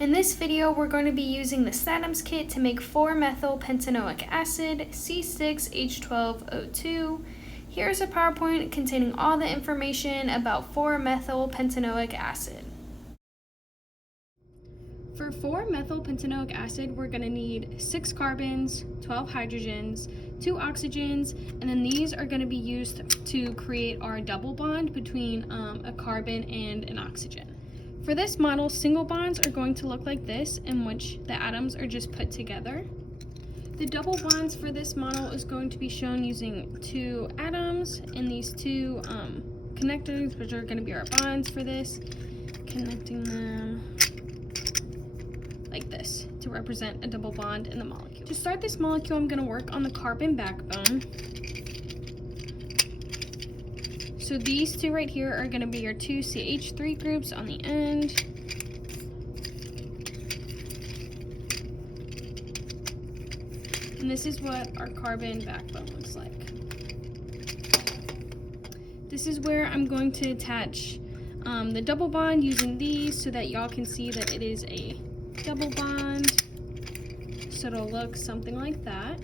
In this video, we're going to be using the Snatoms kit to make 4-methylpentanoic acid, C6H12O2. Here's a PowerPoint containing all the information about 4-methylpentanoic acid. For 4-methylpentanoic acid, we're going to need 6 carbons, 12 hydrogens, 2 oxygens, and then these are going to be used to create our double bond between a carbon and an oxygen. For this model, single bonds are going to look like this, in which the atoms are just put together. The double bonds for this model is going to be shown using 2 atoms and these 2 connectors, which are going to be our bonds for this, connecting them like this to represent a double bond in the molecule. To start this molecule, I'm going to work on the carbon backbone. So these 2 right here are going to be your 2 CH3 groups on the end. And this is what our carbon backbone looks like. This is where I'm going to attach the double bond using these so that y'all can see that it is a double bond. So it'll look something like that.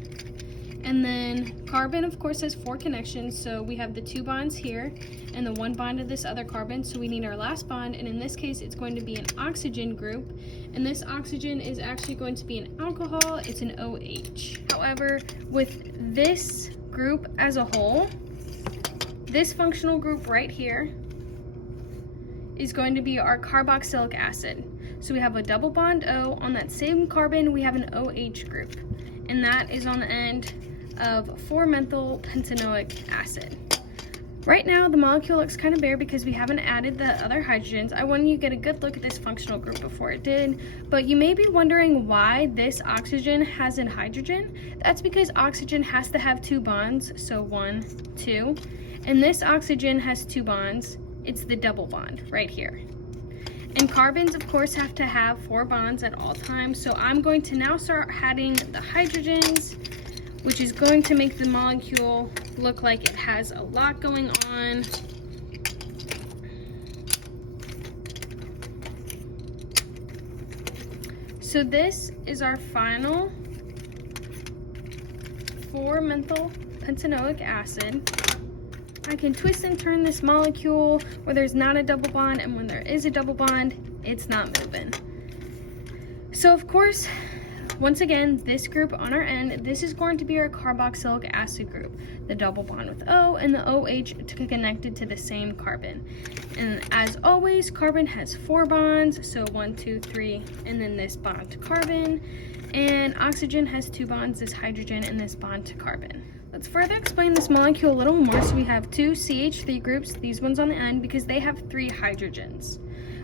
And then carbon, of course, has 4 connections, so we have the 2 bonds here and the 1 bond of this other carbon, so we need our last bond, and in this case it's going to be an oxygen group, and this oxygen is actually going to be an alcohol. It's an OH. However, with this group as a whole, this functional group right here is going to be our carboxylic acid. So we have a double bond O. On that same carbon, we have an OH group, and that is on the end of 4-methylpentanoic acid. Right now, the molecule looks kind of bare because we haven't added the other hydrogens. I wanted you to get a good look at this functional group before it did, but you may be wondering why this oxygen has a hydrogen. That's because oxygen has to have 2 bonds, so 1, 2, and this oxygen has 2 bonds. It's the double bond right here. And carbons, of course, have to have 4 bonds at all times, so I'm going to now start adding the hydrogens, which is going to make the molecule look like it has a lot going on. So this is our final 4-methylpentanoic acid. I can twist and turn this molecule where there's not a double bond, and when there is a double bond, it's not moving. So of course, once again, this group on our end, this is going to be our carboxylic acid group, the double bond with O and the OH connected to the same carbon. And as always, carbon has 4 bonds, so 1, 2, 3, and then this bond to carbon. And oxygen has 2 bonds, this hydrogen and this bond to carbon. Let's further explain this molecule a little more. So we have 2 CH3 groups, these ones on the end, because they have 3 hydrogens.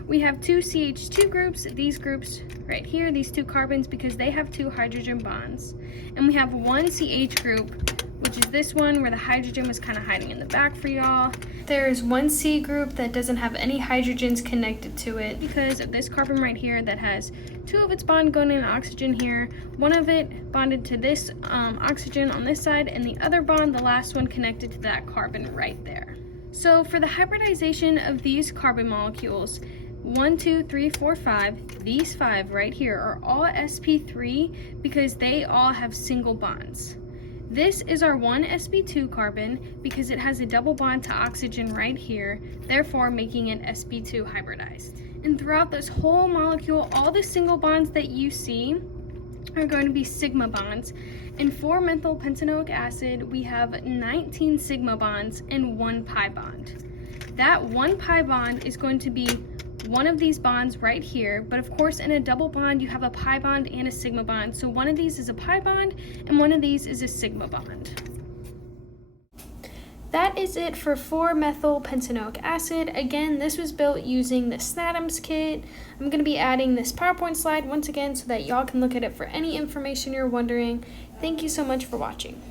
We have 2 CH2 groups, these groups right here, these 2 carbons, because they have 2 hydrogen bonds. And we have 1 CH group, which is this one where the hydrogen was kind of hiding in the back for y'all. There's 1 C group that doesn't have any hydrogens connected to it because of this carbon right here that has 2 of its bond going in oxygen here, 1 of it bonded to this oxygen on this side, and the other bond, the last one, connected to that carbon right there. So for the hybridization of these carbon molecules, 1, 2, 3, 4, 5, these 5 right here are all sp3 because they all have single bonds. This is our 1 sp2 carbon because it has a double bond to oxygen right here, therefore making it sp2 hybridized. And throughout this whole molecule, all the single bonds that you see are going to be sigma bonds. In 4-methylpentanoic acid, we have 19 sigma bonds and 1 pi bond. That 1 pi bond is going to be one of these bonds right here, but of course in a double bond you have a pi bond and a sigma bond, so one of these is a pi bond and one of these is a sigma bond. That is it for 4-methylpentanoic acid. Again, this was built using the Snatoms kit. I'm going to be adding this PowerPoint slide once again so that y'all can look at it for any information you're wondering. Thank you so much for watching.